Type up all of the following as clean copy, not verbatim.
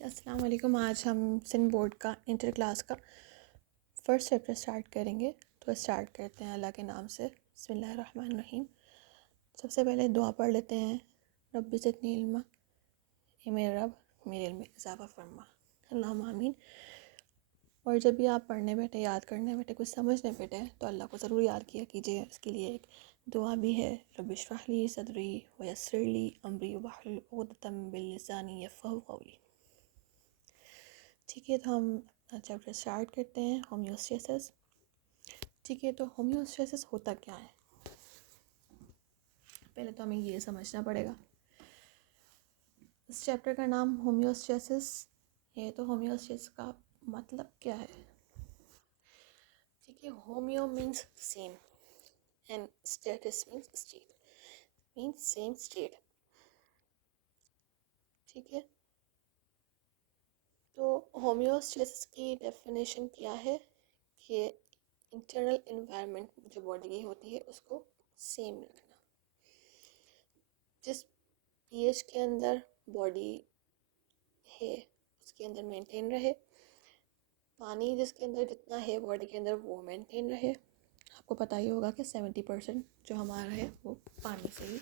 अस्सलाम वालेकुम। आज हम सिंध बोर्ड का इंटर क्लास का फर्स्ट चैप्टर स्टार्ट करेंगे। तो स्टार्ट करते हैं अल्लाह के नाम से। बिस्मिल्लाहिर्रहमानिर्रहीम। सबसे पहले दुआ पढ़ लेते हैं। रब्बी ज़िदनी इल्मा, ए मेरे रब मेरे इल्म में इजाफ़ा फरमा, अल्लाहुम्मा आमीन। और जब भी आप पढ़ने बैठे, याद करने बैठे, कुछ समझने बैठे तो अल्लाह को ज़रूर याद किया कीजिए। इसके लिए एक दुआ भी है, रब्बि इश्रह ली सदरी व यस्सिर ली अमरी वहलुल उक़दतम मिन लिसानी यफ़क़हू क़ौली। ठीक है, तो हम चैप्टर स्टार्ट करते हैं। होम्योस्टेसिस। ठीक है, तो होम्योस्टेसिस होता क्या है, पहले तो हमें ये समझना पड़ेगा। इस चैप्टर का नाम होम्योस्टेसिस है, तो होम्योस्टेसिस का मतलब क्या है। ठीक है, homeo means same and status means same state. ठीक है, तो होम्योस्टेसिस की डेफिनेशन क्या है कि इंटरनल एनवायरनमेंट जो बॉडी की होती है उसको सेम रखना। जिस पीएच के अंदर बॉडी है उसके अंदर मेंटेन रहे, पानी जिसके अंदर जितना है बॉडी के अंदर वो मेंटेन रहे। आपको पता ही होगा कि 70% जो हमारा है वो पानी से ही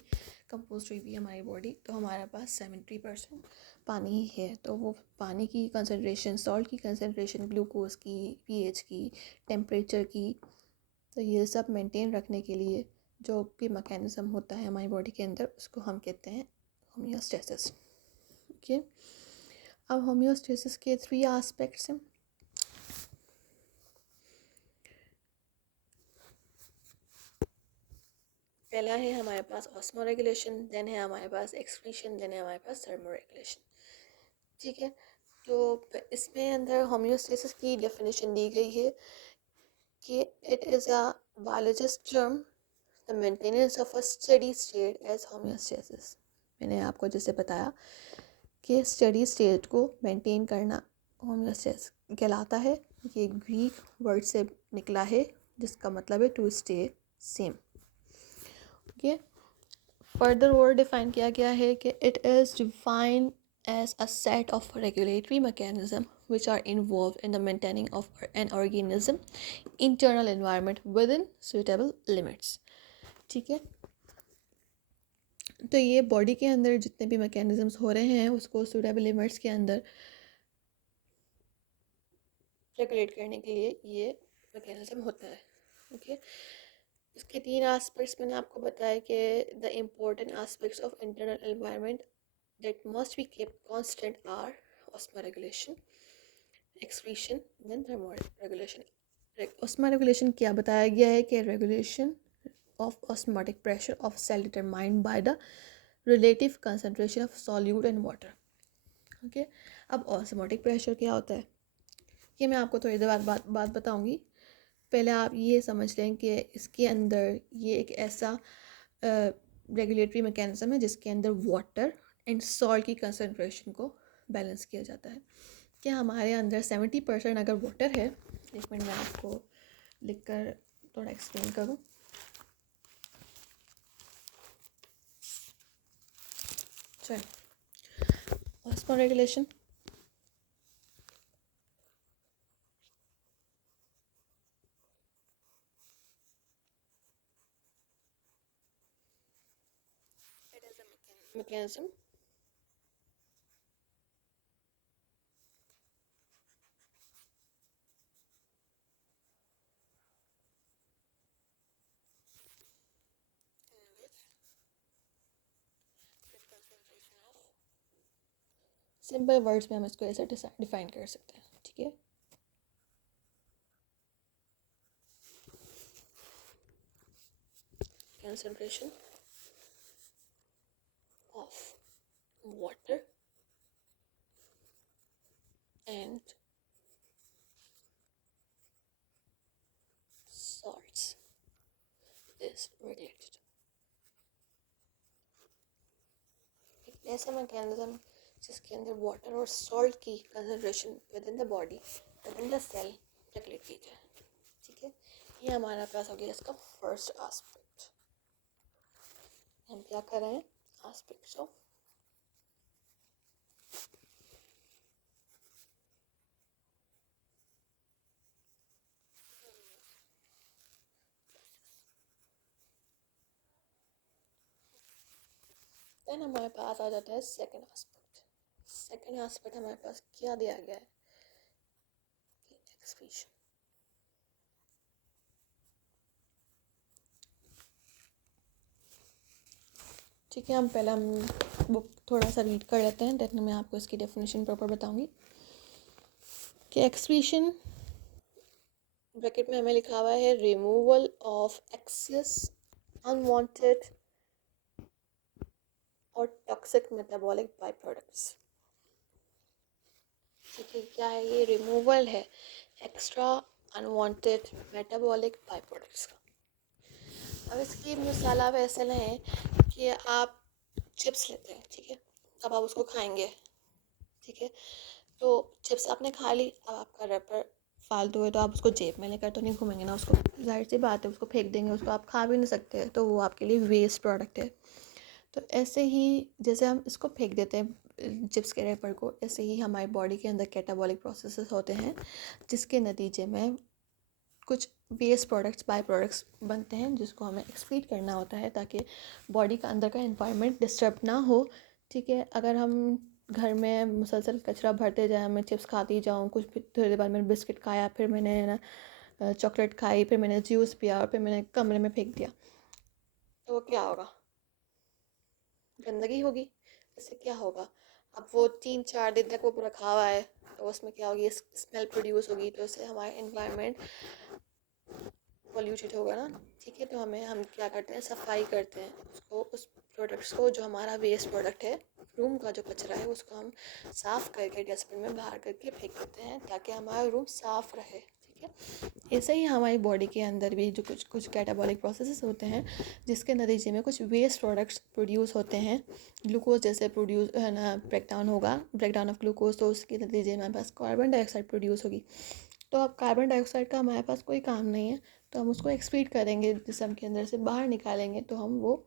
कंपोज हुई भी हमारी बॉडी। तो हमारे पास 70% पानी ही है। तो वो पानी की कंसंट्रेशन, सॉल्ट की कंसंट्रेशन, ग्लूकोज की, पीएच की, टेम्परेचर की, तो ये सब मेंटेन रखने के लिए जो भी मैकेनिज़्म होता है हमारी बॉडी के अंदर उसको हम कहते हैं होम्योस्टेसिस। ओके, अब होम्योस्टेसिस के 3 एस्पेक्ट्स हैं। पहला है हमारे पास ऑस्मो रेगुलेशन, देन है हमारे पास एक्सक्रीशन, देन है हमारे पास थर्मो रेगुलेशन। ठीक है, तो इसमें अंदर होम्योस्टेसिस की डेफिनेशन दी गई है कि it is a biologist term the maintenance of a steady state as homeostasis. मैंने आपको जैसे बताया कि स्टेडी स्टेट को मेंटेन करना होम्योस्टेसिस कहलाता है। ये ग्रीक वर्ड से निकला है जिसका मतलब है to stay same. Okay, further और डिफाइन किया गया है कि it is defined as a set of regulatory mechanism which are involved in the maintaining of an organism internal environment within suitable limits। ठीक है, तो ये बॉडी के अंदर जितने भी मैकेनिज्म्स हो रहे हैं उसको सूटेबल लिमिट्स के अंदर रेगुलेट करने के लिए ये मैकेनिज्म होता है। ओके, इसके 3 एस्पेक्ट्स मैंने आपको बताया कि the important aspects of internal environment that must be kept constant are osmoregulation, excretion, then thermoregulation। osmoregulation क्या बताया गया है कि regulation of osmotic pressure of cell determined by the relative concentration of solute and water। Okay, अब osmotic pressure क्या होता है ये मैं आपको थोड़ी देर बाद बताऊंगी। पहले आप ये समझ लें कि इसके अंदर ये एक ऐसा रेगुलेटरी मैकेनिज्म है जिसके अंदर वाटर एंड सॉल्ट की कंसंट्रेशन को बैलेंस किया जाता है। कि हमारे अंदर 70% अगर वाटर है, एक मिनट मैं आपको लिखकर थोड़ा एक्सप्लेन करूँ। चलिए, osmo regulation. mechanism simple words में हम इसको ऐसे डिफाइन कर सकते हैं। ठीक है, concentration of water and salts is regulated। एक ऐसा मैकेनिज्म जिसके अंदर वाटर और सॉल्ट की concentration within the body, within the cell regulate की जाए। ठीक है, ये हमारा पास हो गया इसका फर्स्ट एस्पेक्ट। हम क्या कर रहे हैं, एस्पेक्ट्स ऑफ देन हमारे पास आ जाता है सेकेंड एस्पेक्ट। सेकेंड एस्पेक्ट हमारे पास क्या दिया गया है, एक्सक्रीशन। ठीक है, हम बुक थोड़ा सा रीड कर लेते हैं, देन मैं आपको इसकी डेफिनेशन प्रॉपर बताऊंगी कि एक्सक्रीशन ब्रैकेट में हमें लिखा हुआ है रिमूवल ऑफ एक्सेस अनवांटेड और टॉक्सिक मेटाबॉलिक बाई प्रोडक्ट्स। ठीक है, क्या है ये? रिमूवल है extra unwanted metabolic by products का। अब इसकी मिसाल आप ऐसे लें कि आप चिप्स लेते हैं, ठीक है, अब आप उसको खाएंगे, ठीक है, तो चिप्स आपने खा ली, अब आपका रैपर फालतू है तो आप उसको जेब में लेकर तो नहीं घूमेंगे ना, उसको जाहिर सी बात है उसको फेंक देंगे, उसको आप खा भी नहीं सकते, तो वो आपके लिए वेस्ट प्रोडक्ट है। तो ऐसे ही जैसे हम इसको फेंक देते हैं चिप्स के रैपर को, ऐसे ही हमारी बॉडी के अंदर कैटाबॉलिक प्रोसेसेस होते हैं जिसके नतीजे में कुछ वेस्ट प्रोडक्ट्स बाय प्रोडक्ट्स बनते हैं जिसको हमें एक्सक्रीट करना होता है ताकि बॉडी का अंदर का एनवायरनमेंट डिस्टर्ब ना हो। ठीक है, अगर हम घर में मुसलसल कचरा भरते जाएं, मैं चिप्स खाती जाऊँ, कुछ फिर थोड़ी देर बाद मैंने बिस्किट खाया, फिर मैंने ना चॉकलेट खाई, फिर मैंने जूस पिया और फिर मैंने कमरे में फेंक दिया, तो क्या होगा? गंदगी होगी। इससे क्या होगा? अब वो 3-4 दिन तक वो रखा हुआ है तो उसमें क्या होगी? स्मेल प्रोड्यूस होगी, तो इससे हमारा एनवायरनमेंट पॉल्यूटेड होगा ना। ठीक है, तो हम क्या करते हैं, सफाई करते हैं उसको, उस प्रोडक्ट्स को, जो हमारा वेस्ट प्रोडक्ट है, रूम का जो कचरा है उसको हम साफ़ करके डस्टबिन में बाहर करके फेंक देते हैं ताकि हमारा रूम साफ़ रहे। ठीक है, ऐसे ही हमारी बॉडी के अंदर भी जो कुछ कुछ कैटाबॉलिक प्रोसेसेस होते हैं जिसके नतीजे में कुछ वेस्ट प्रोडक्ट्स प्रोड्यूस होते हैं। ग्लूकोज जैसे प्रोड्यूस है ना, ब्रेकडाउन होगा, ब्रेकडाउन ऑफ ग्लूकोज, तो उसके नतीजे में हमारे पास कार्बन डाइऑक्साइड प्रोड्यूस होगी। तो अब कार्बन डाइऑक्साइड का हमारे पास कोई काम नहीं है, तो हम उसको एक्सक्रीट करेंगे, जिस्म के अंदर से बाहर निकालेंगे, तो हम वो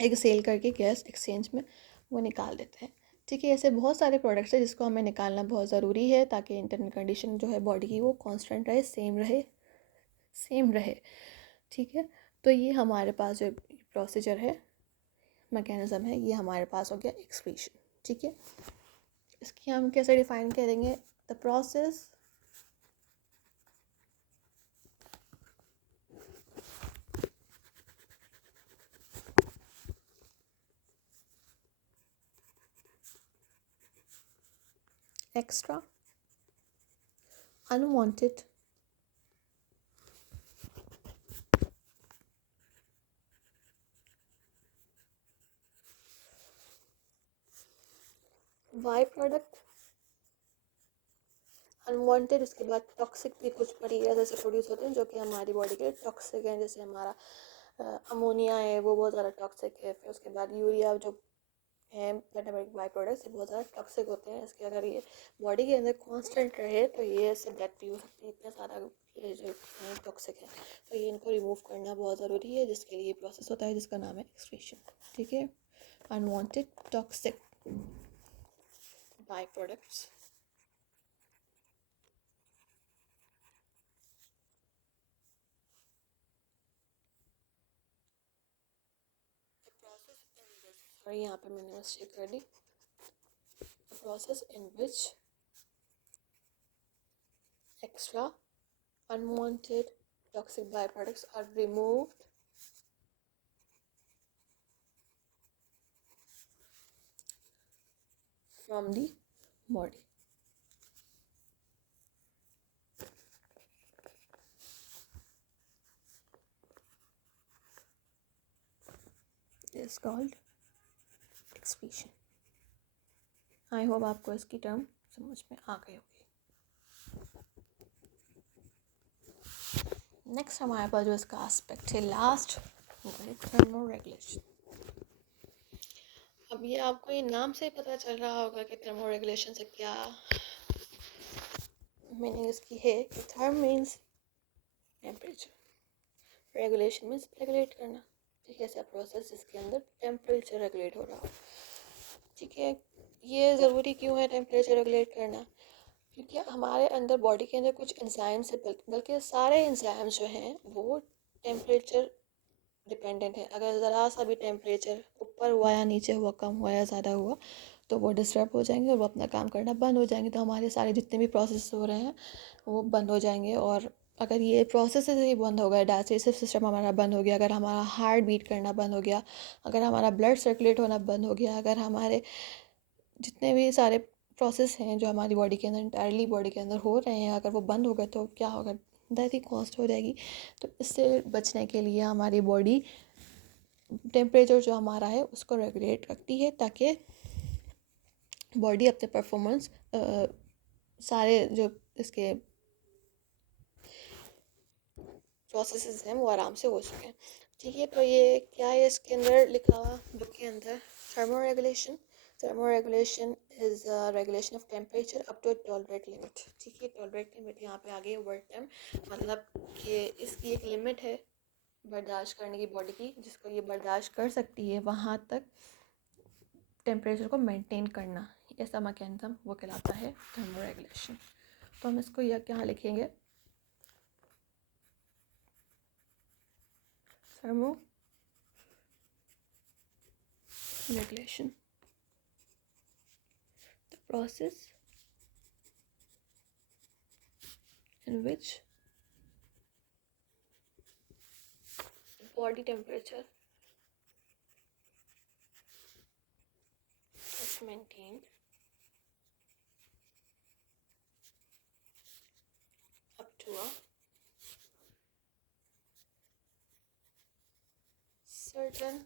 एक सेल करके गैस एक्सचेंज में वो निकाल देते हैं। ठीक है, ऐसे बहुत सारे प्रोडक्ट्स हैं जिसको हमें निकालना बहुत ज़रूरी है ताकि इंटरनल कंडीशन जो है बॉडी की वो कांस्टेंट रहे, सेम रहे। ठीक है, तो ये हमारे पास जो प्रोसीजर है, मैकेनिज़्म है, ये हमारे पास हो गया एक्सक्रीशन। ठीक है, इसकी हम कैसे डिफाइन करेंगे? The process extra unwanted by product, unwanted, उसके बाद टॉक्सिक भी कुछ मटीरियल ऐसे प्रोड्यूस होते हैं जो कि हमारी बॉडी के लिए टॉक्सिक हैं, जैसे हमारा अमोनिया है, वो बहुत ज़्यादा टॉक्सिक है। फिर उसके बाद यूरिया जो है, मेटाबॉलिक बाई प्रोडक्ट्स, ये बहुत ज़्यादा टॉक्सिक होते हैं। इसके अगर ये बॉडी के अंदर कांस्टेंट रहे तो ये इससे डेथ भी हो सकती है, इतना सारा ये जो टॉक्सिक है, तो ये इनको रिमूव करना बहुत ज़रूरी है, जिसके लिए प्रोसेस होता है जिसका नाम है एक्सक्रीशन। ठीक है, अनवांटेड टॉक्सिक बाई प्रोडक्ट्स। और यहाँ पे मैंने मिस्टेक कर दी, process in which extra unwanted toxic byproducts are removed from the body. It is called excretion. I hope आपको इसकी टर्म समझ में आ गई होगी। नेक्स्ट हमारे पास जो इसका एस्पेक्ट है लास्ट, वो है थर्मोरेगुलेशन। अब ये आपको ये नाम से पता चल रहा होगा कि थर्मोरेगुलेशन से क्या मीनिंग इसकी है कि therm means temperature, regulation means regulate करना। ठीक है, ऐसा प्रोसेस जिसके अंदर टेम्परेचर रेगुलेट हो रहा हो। ठीक है, ये ज़रूरी क्यों है टेम्परेचर रेगुलेट करना? क्योंकि हमारे अंदर बॉडी के अंदर कुछ एंजाइम्स है, बल्कि सारे एंजाइम्स जो हैं वो टेम्परेचर डिपेंडेंट है। अगर ज़रा सा भी टेम्परेचर ऊपर हुआ या नीचे हुआ, कम हुआ या ज़्यादा हुआ, तो वो डिस्टर्ब हो जाएंगे और वो अपना काम करना बंद हो जाएंगे। तो हमारे सारे जितने भी प्रोसेस हो रहे हैं वो बंद हो जाएंगे। और अगर ये प्रोसेस ही बंद हो गया, डाइजेस्टिव सिस्टम हमारा बंद हो गया, अगर हमारा हार्ट बीट करना बंद हो गया, अगर हमारा ब्लड सर्कुलेट होना बंद हो गया, अगर हमारे जितने भी सारे प्रोसेस हैं जो हमारी बॉडी के अंदर, इंटायरली बॉडी के अंदर हो रहे हैं, अगर वो बंद हो गए तो क्या होगा? डेथ ही कॉस्ट हो जाएगी। तो इससे बचने के लिए हमारी बॉडी टेम्परेचर जो हमारा है उसको रेगुलेट रखती है, ताकि बॉडी अपने परफॉर्मेंस सारे जो इसके प्रोसेसेस हैं वो आराम से हो सकें। ठीक है, तो ये क्या है इसके अंदर लिखा हुआ बुक के अंदर? Thermo regulation. Thermo regulation is regulation of temperature up to tolerate limit. ठीक है, टॉलरेट लिमिट यहाँ पे आ गई वर्ड टर्म, मतलब कि इसकी एक लिमिट है बर्दाश्त करने की बॉडी की, जिसको ये बर्दाश्त कर सकती है, वहाँ तक टेम्परेचर को मेंटेन करना, ऐसा मैकेनिज्म वो कहलाता है थर्मो रेगुलेशन। तो हम इसको यह क्या लिखेंगे? Thermo regulation, the process in which body temperature is maintained up to a certain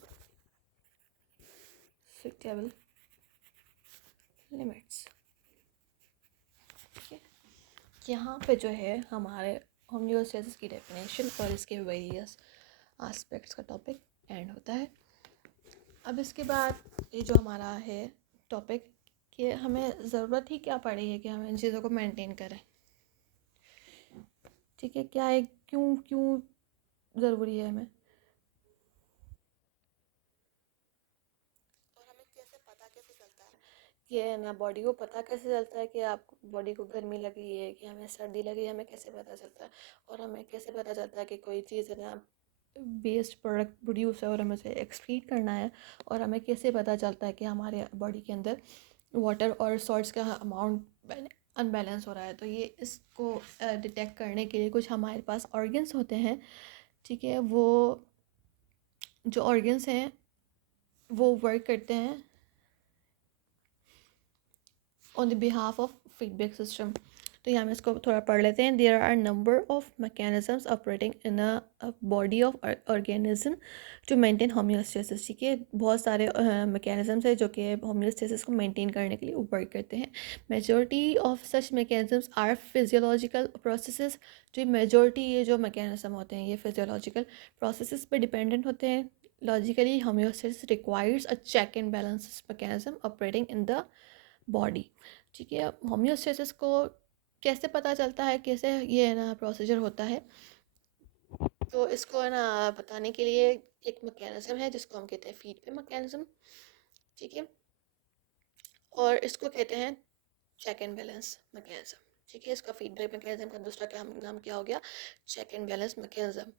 suitable limits। ठीक है, यहाँ पे जो है हमारे होम्योस्टेसिस की डेफिनेशन और इसके वेरियस एस्पेक्ट्स का टॉपिक एंड होता है। अब इसके बाद ये जो हमारा है टॉपिक, कि हमें ज़रूरत ही क्या पड़ी है कि हम इन चीज़ों को मेंटेन करें। ठीक है, क्या है, क्यों क्यों ज़रूरी है हमें, और हमें कैसे पता कैसे चलता है कि है ना, बॉडी को पता कैसे चलता है कि आप बॉडी को गर्मी लगी है, कि हमें सर्दी लगी है, हमें कैसे पता चलता है? और हमें कैसे पता चलता है कि कोई चीज़ है ना वेस्ट प्रोडक्ट प्रोड्यूस है और हमें उसे एक्सक्रीट करना है? और हमें कैसे पता चलता है कि हमारे बॉडी के अंदर वाटर और सॉल्ट्स का अमाउंट अनबैलेंस हो रहा है? तो ये इसको डिटेक्ट करने के लिए कुछ हमारे पास ऑर्गन्स होते हैं। ठीक है, वो जो ऑर्गन्स हैं वो वर्क करते हैं on the behalf of feedback system. तो यहाँ हम इसको थोड़ा पढ़ लेते हैं। There are number of mechanisms operating in a body of organism to maintain homeostasis. ठीक है, बहुत सारे मैकेनिज्म्स है जो कि होम्योस्टेसिस को मेंटेन करने के लिए वर्क करते हैं। Majority of such mechanisms are physiological processes. जो मेजॉरिटी ये जो मैकेनिज्म होते हैं ये फिजियोलॉजिकल प्रोसेसेस पे डिपेंडेंट होते हैं। Logically homeostasis requires a check and balance mechanism operating in the body. ठीक है, होम्योस्टेसिस को कैसे पता चलता है, कैसे ये है ना प्रोसीजर होता है? तो इसको है ना बताने के लिए एक मैकेनिज्म है जिसको हम कहते हैं फीडबैक मैकेनिज्म। ठीक है, और इसको कहते हैं चेक एंड बैलेंस मैकेनिज्म। ठीक है, इसका फीडबैक मैकेनिज्म का दूसरा क्या नाम क्या हो गया? Check and balance mechanism.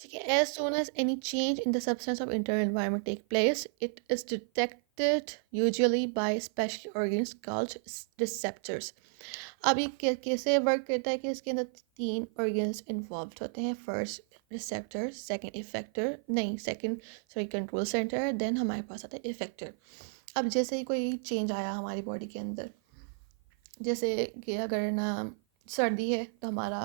ठीक है, as soon as any change in the substance of internal environment take place, it is detected usually by special organs called receptors। अब ये कैसे वर्क करता है कि इसके अंदर 3 ऑर्गन्स इन्वॉल्व होते हैं। फर्स्ट रिसेप्टर, सेकंड इफेक्टर, नहीं second sorry control centre, then हमारे पास आता है इफेक्टर। अब जैसे ही कोई चेंज आया हमारी बॉडी के अंदर, जैसे कि अगर ना सर्दी है तो हमारा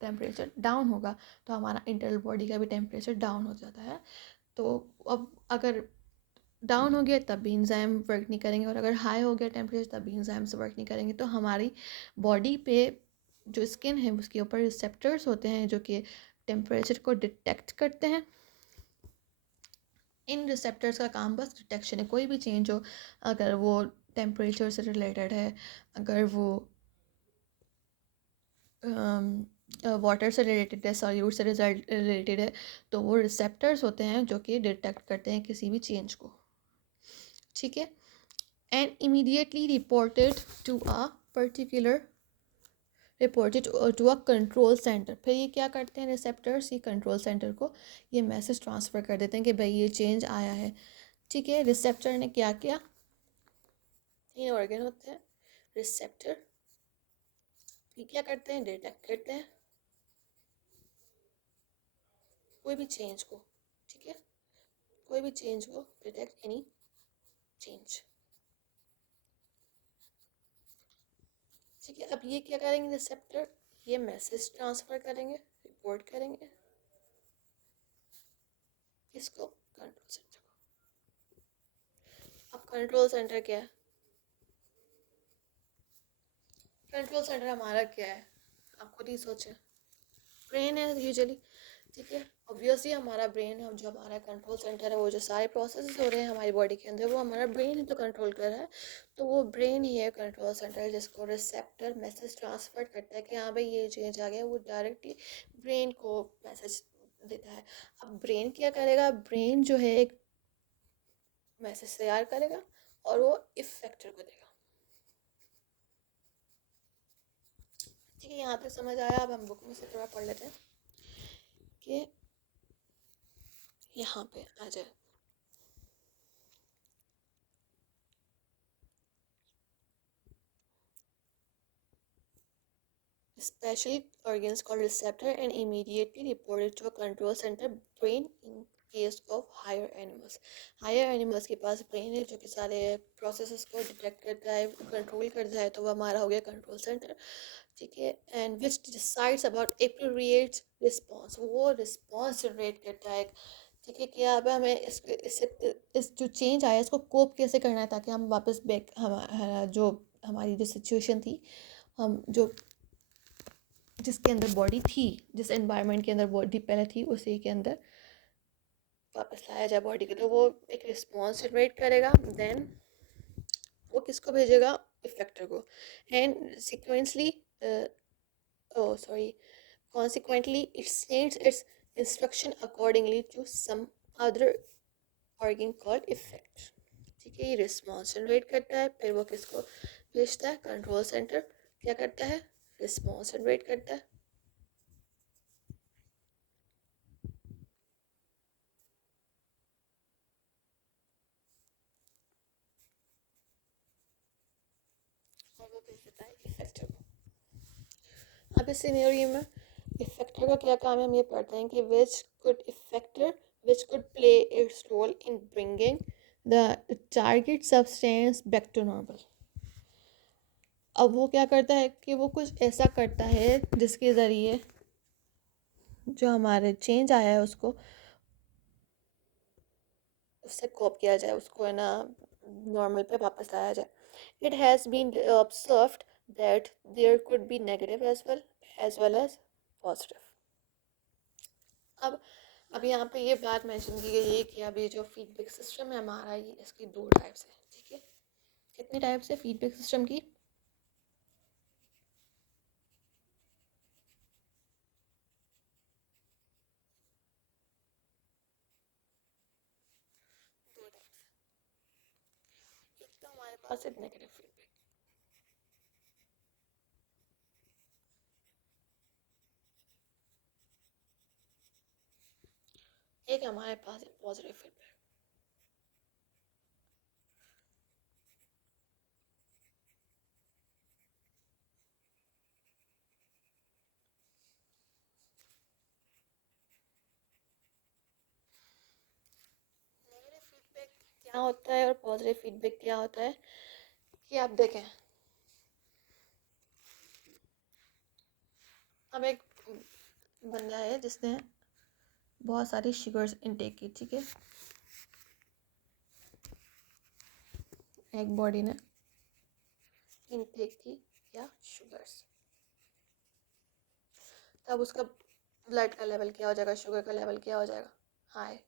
टेम्परेचर डाउन होगा, तो हमारा इंटरनल बॉडी का भी टेम्परेचर डाउन हो जाता है। तो अब अगर डाउन हो गया तब भी इंजाइम वर्क नहीं करेंगे, और अगर हाई हो गया टेम्परेचर तब भी इंजाइम्स वर्क नहीं करेंगे। तो हमारी बॉडी पे जो स्किन है उसके ऊपर रिसेप्टर्स होते हैं जो कि टेम्परेचर को डिटेक्ट करते हैं। इन रिसेप्टर्स का काम बस डिटेक्शन है। कोई भी चेंज हो, अगर वो टेम्परेचर से रिलेटेड है, अगर वो वाटर से रिलेटेड है, सॉल्यूट से रिलेटेड है, तो वो रिसेप्टर्स होते हैं जो कि डिटेक्ट करते हैं किसी भी चेंज को। ठीक है, and immediately reported to a particular reported to a control centre. फिर ये क्या करते हैं रिसेप्टर्स, ये कंट्रोल सेंटर को ये मैसेज ट्रांसफ़र कर देते हैं कि भाई ये चेंज आया है। ठीक है, रिसेप्टर ने क्या किया, 3 ऑर्गन होते हैं। रिसेप्टर ये क्या करते हैं, डिटेक्ट करते हैं कोई भी चेंज को। ठीक है, कोई भी चेंज को, डिटेक्ट एनी चेंज। ठीक है, अब ये क्या करेंगे रिसेप्टर, ये मैसेज ट्रांसफ़र करेंगे, रिपोर्ट करेंगे किसको, कंट्रोल सेंटर को। अब कंट्रोल सेंटर क्या है, कंट्रोल सेंटर हमारा क्या है, आप खुद ही सोचें, ब्रेन है यूजुअली। ठीक है, ऑब्वियसली हमारा ब्रेन, हम जो हमारा कंट्रोल सेंटर है, वो जो सारे प्रोसेस हो रहे हैं हमारी बॉडी के अंदर, वो हमारा ब्रेन ही तो कंट्रोल कर रहा है। तो वो ब्रेन ही है कंट्रोल सेंटर, जिसको रिसेप्टर मैसेज ट्रांसफर करता है कि हाँ भाई ये चेंज आ गया, वो डायरेक्टली ब्रेन को मैसेज देता है। अब ब्रेन क्या करेगा, ब्रेन जो है एक मैसेज तैयार करेगा और वो इफेक्टर को देगा। ठीक है, यहाँ तक समझ आया। अब हम बुक में से थोड़ा पढ़ लेते हैं कि यहाँ पे आ जाए। Special organs called receptor and immediately reported to a control center brain in case of higher animals. Higher animals के पास brain है जो कि सारे processes को detect करता है, control करता है, तो वो हमारा हो गया control center। ठीक है, and which decides about appropriate response, वो response generate करता है। ठीक है, कि अब हमें इस जो चेंज आया इसको कोप कैसे करना है ताकि हम वापस बैक हमारा जो हमारी जो सिचुएशन थी, हम जो जिसके अंदर बॉडी थी, जिस एनवायरनमेंट के अंदर बॉडी पहले थी, उसी के अंदर वापस लाया जाए बॉडी को। तो वो एक रिस्पॉन्स जनरेट करेगा, देन वो किसको भेजेगा, इफेक्टर को। And sequentially consequently it sends its instruction accordingly to some other organ called effect। ठीक है, ये रिस्पॉन्स जनरेट करता है, फिर वो किसको भेजता है, कंट्रोल सेंटर क्या करता है, रिस्पॉन्स जनरेट करता है। और वो भेज देता है इफेक्टर को। अब इस सिनेरियो में इफेक्टर का क्या काम है, हम ये पढ़ते हैं कि which could play its role in bringing the target substance back to normal। अब वो क्या करता है कि वो कुछ ऐसा करता है जिसके ज़रिए जो हमारे चेंज आया है उसको उससे कोप किया जाए, उसको है ना नॉर्मल पे वापस लाया जाए। It has been observed that there could be negative as well as positive. अब यहाँ पे ये बात मेंशन की गई है कि अभी जो फीडबैक सिस्टम है हमारा, ये इसकी 2 टाइप्स है। ठीक है, कितनी टाइप्स है फीडबैक सिस्टम की, 2 टाइप्स। एक तो हमारे पास है नेगेटिव फीडबैक, एक हमारे पास है पॉजिटिव फीडबैक। नेगेटिव फीडबैक क्या होता है और पॉजिटिव फीडबैक क्या होता है, कि आप देखें, अब एक बंदा है जिसने बहुत सारी शुगर्स इनटेक की। ठीक है, एक बॉडी ने इनटेक की क्या, शुगर्स। तब उसका ब्लड का लेवल क्या हो जाएगा, शुगर का लेवल क्या हो जाएगा, हाई।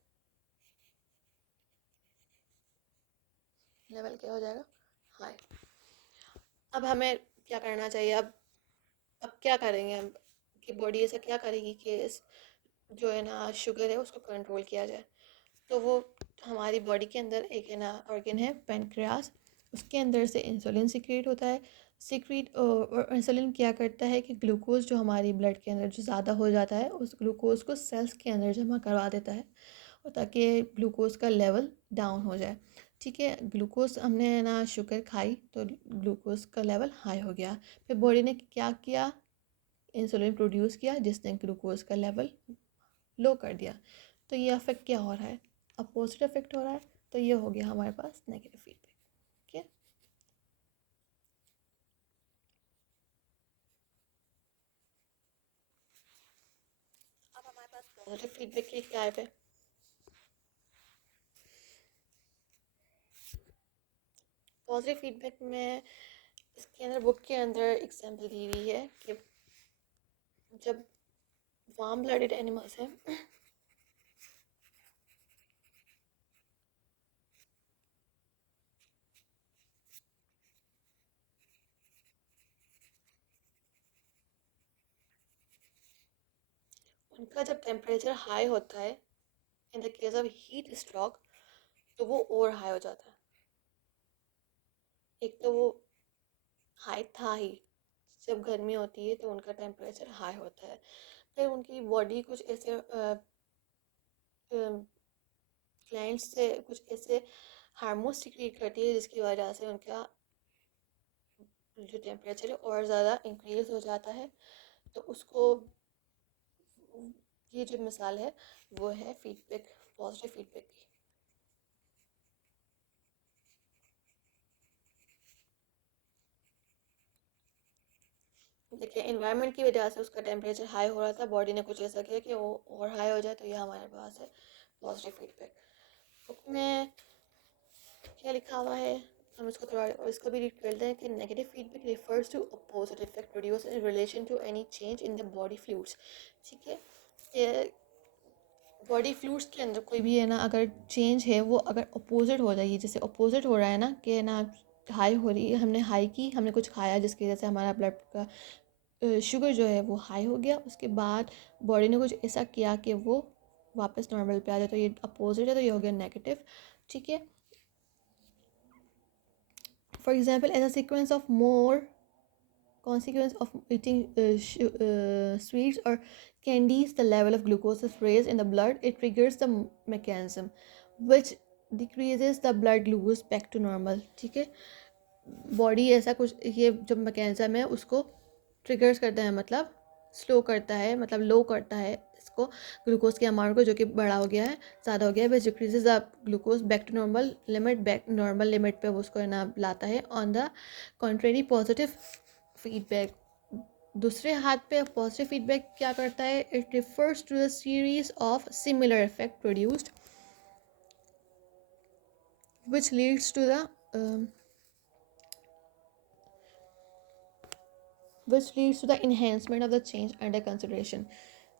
लेवल क्या हो जाएगा, हाई। अब हमें क्या करना चाहिए, अब क्या करेंगे हम, कि बॉडी ऐसा क्या करेगी कि इस जो है ना शुगर है उसको कंट्रोल किया जाए। तो वो हमारी बॉडी के अंदर एक है ना ऑर्गन है पेनक्रियास, उसके अंदर से इंसुलिन सिक्रिएट होता है। सीक्रेट और इंसुलिन क्या करता है कि ग्लूकोज जो हमारी ब्लड के अंदर जो ज़्यादा हो जाता है उस ग्लूकोज को सेल्स के अंदर जमा करवा देता है, और ताकि ग्लूकोज का लेवल डाउन हो जाए। ठीक है, ग्लूकोज हमने ना शुगर खाई तो ग्लूकोज का लेवल हाई हो गया, फिर बॉडी ने क्या किया, इंसुलिन प्रोड्यूस किया जिसने ग्लूकोज का लेवल लो कर दिया। तो ये अफेक्ट क्या हो रहा है, अपोजिट इफेक्ट हो रहा है। तो ये हो गया हमारे पास नेगेटिव फीडबैक। ठीक है, अब हमारे पास पॉजिटिव फीडबैक की क्या है। पॉजिटिव फीडबैक में इसके अंदर बुक के अंदर एग्जांपल दी हुई है कि जब वार्म ब्लडेड एनिमल्स हैं, उनका जब टेम्परेचर हाई होता है, in the case of heat stroke, तो वो और हाई हो जाता है। एक तो वो हाई था ही, जब गर्मी होती है तो उनका टेम्परेचर हाई होता है, फिर उनकी बॉडी कुछ ऐसे ग्लैंड से कुछ ऐसे हार्मोन सीक्रेट करती है जिसकी वजह से उनका जो टेम्परेचर है और ज़्यादा इंक्रीज हो जाता है। तो उसको, ये जो मिसाल है वो है फीडबैक, पॉजिटिव फीडबैक की। देखिए, इन्वायरमेंट की वजह से उसका टेम्परेचर हाई हो रहा था, बॉडी ने कुछ ऐसा किया कि वो और हाई हो जाए, तो ये हमारे पास है पॉजिटिव फीडबैक। बुक में क्या लिखा हुआ है, हम इसको थोड़ा और इसको भी रीड करते हैं कि negative feedback refers to opposite effect produce in relation to any change in the body fluids. ठीक है, ये बॉडी फ्लूइड्स के अंदर कोई भी है ना, अगर चेंज है वो अगर अपोजिट हो जाएगी, जैसे अपोजिट हो रहा है ना कि ना हाई हो रही है, हमने हाई की, हमने कुछ खाया जिसकी वजह से हमारा ब्लड का शुगर जो है वो हाई हो गया, उसके बाद बॉडी ने कुछ ऐसा किया कि वो वापस नॉर्मल पे आ जाए, तो ये अपोजिट है, तो ये हो गया नेगेटिव। ठीक है, for example as a sequence of more consequence of eating sweets or candies, the level of glucose is raised in the blood. It triggers the mechanism which decreases the blood glucose back to normal. ठीक है, body ऐसा कुछ, ये जो mechanism है उसको triggers करता है, मतलब स्लो करता है, मतलब लो करता है इसको, ग्लूकोज के अमाउंट को जो कि बड़ा हो गया है, ज़्यादा हो गया है, which decreases the glucose back to normal limit, back normal limit पे वो उसको है ना लाता है। On the contrary positive feedback, दूसरे हाथ पे पॉजिटिव फीडबैक क्या करता है, it refers to the series of similar effect produced which leads to the which leads to the enhancement of the change under consideration।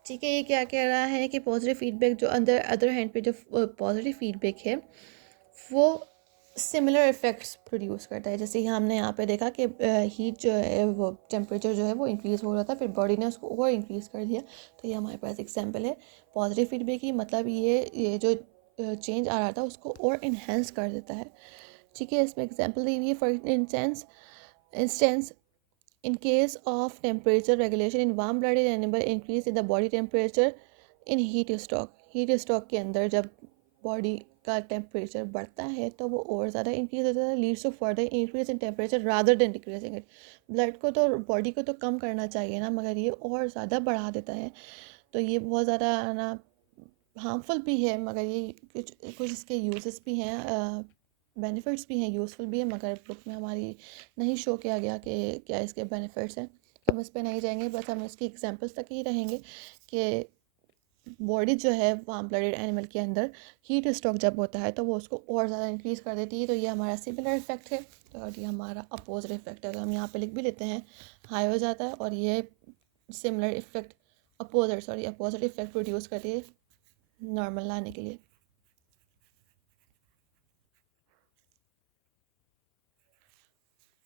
ठीक है, ये क्या कह रहा है कि पॉजिटिव फीडबैक जो अंदर अदर हैंड पे जो पॉजिटिव फीडबैक है वो सिमिलर इफेक्ट्स प्रोड्यूस करता है। जैसे हमने यहाँ पे देखा कि हीट जो है वो टेम्परेचर जो है वो इंक्रीज़ हो रहा था, फिर बॉडी ने उसको और इंक्रीज़ कर दिया, तो ये हमारे पास एग्जांपल है पॉजिटिव फीडबैक की। मतलब ये जो चेंज आ रहा था उसको और इन्हेंस कर देता है। ठीक है, इसमें एग्जांपल दी हुई है, for instance in case of temperature regulation in warm blooded animal, increase in the body temperature in heat stroke। Heat stroke के अंदर जब बॉडी का टेम्परेचर बढ़ता है तो वो और ज़्यादा इंक्रीज होता है, leads to further increase in temperature rather than decreasing it. Blood को तो, बॉडी को तो कम करना चाहिए ना, मगर ये और ज़्यादा बढ़ा देता है। तो ये बहुत ज़्यादा ना हार्मफुल भी है, मगर ये कुछ कुछ इसके यूजेस भी हैं, बेनिफिट्स भी हैं, यूज़फुल भी है, मगर बुक में हमारी नहीं शो किया गया कि क्या इसके बेनिफिट्स हैं, तो हम इस पर नहीं जाएंगे, बस हम इसकी एग्जांपल्स तक ही रहेंगे कि बॉडी जो है वार्म ब्लडेड एनिमल के अंदर हीट स्ट्रोक जब होता है तो वो उसको और ज़्यादा इंक्रीज़ कर देती है, तो ये हमारा सिमिलर इफेक्ट है। तो और ये हमारा अपोजिट इफेक्ट है, तो हम यहाँ पे लिख भी लेते हैं हाई हो जाता है, और ये similar effect opposite effect produce करती है नॉर्मल लाने के लिए।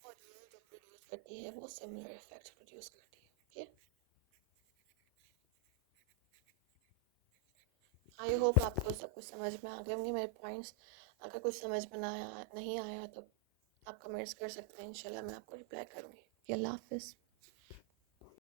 और ये जो प्रोड्यूस करती है वो सिमिलर इफेक्ट प्रोड्यूस करती है। ओके, आई होप आपको सब कुछ समझ में आ गए होंगे मेरे पॉइंट्स। अगर कुछ समझ में ना आया, नहीं आया तो आप कमेंट्स कर सकते हैं, इंशाल्लाह मैं आपको रिप्लाई करूँगी। अल्लाह हाफ़िज़।